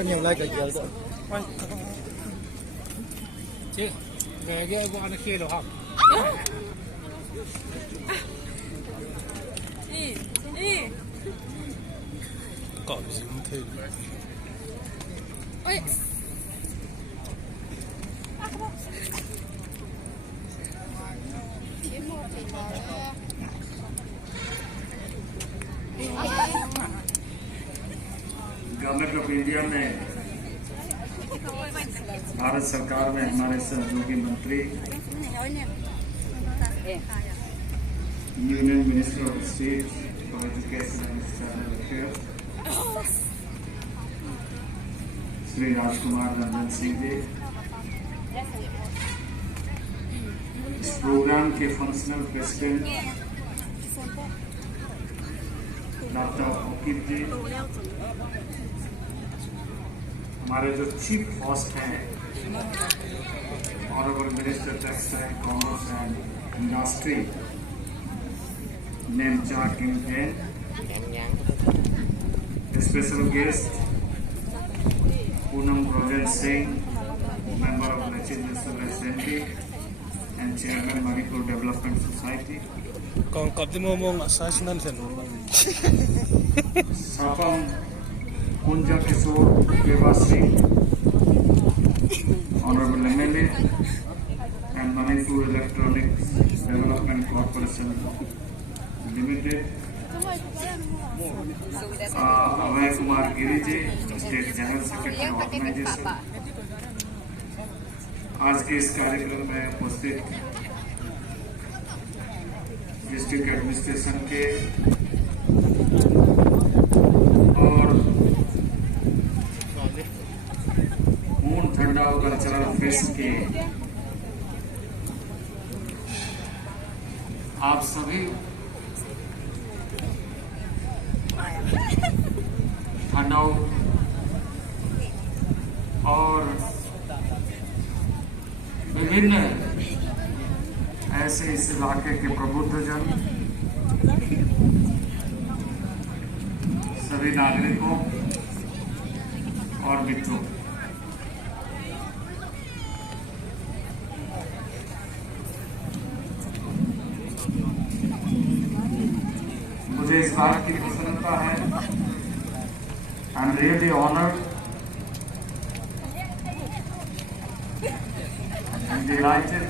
cái nhiều like cái giờ đó chị về cái bọn nó kia được không cỏ gì cũng thế ôi government of India में भारत सरकार में हमारे सहयोगी मंत्री union minister of state for education and standard affairs Shri Rajkumar Ranjan Singh ji, इस programme के functional president doctor Mukib ji, हमारे जो चीफ होस्ट हैं honourable minister textile commerce and industry Nemcha किंगपेन, special guest Poonam Rojen Singh, member of legislative assembly and chairman Manipur development society, còn cặp thì mong assessment sen Sapam कुंजा Kishore Keva Singh, honourable MLA and Manipur electronics development corporation limited, Abhay Kumar Giri ji, state general secretary organisation. आज के इस कार्यक्रम में उपस्थित district administration के और मून ठंडाओ कल्चरल फेस्ट के आप सभी ठंडाओ और विभिन्न ऐसे इस इलाके के प्रबुद्धजन, सभी नागरिकों और मित्रों, मुझे इस बात की प्रसन्नता है, I am really honoured and dilated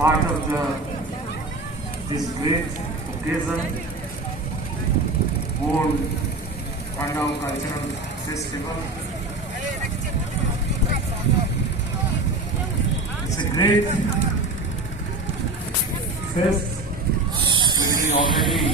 part of this great occasion, Moon Thandao Cultural Festival. It's a great fest which we already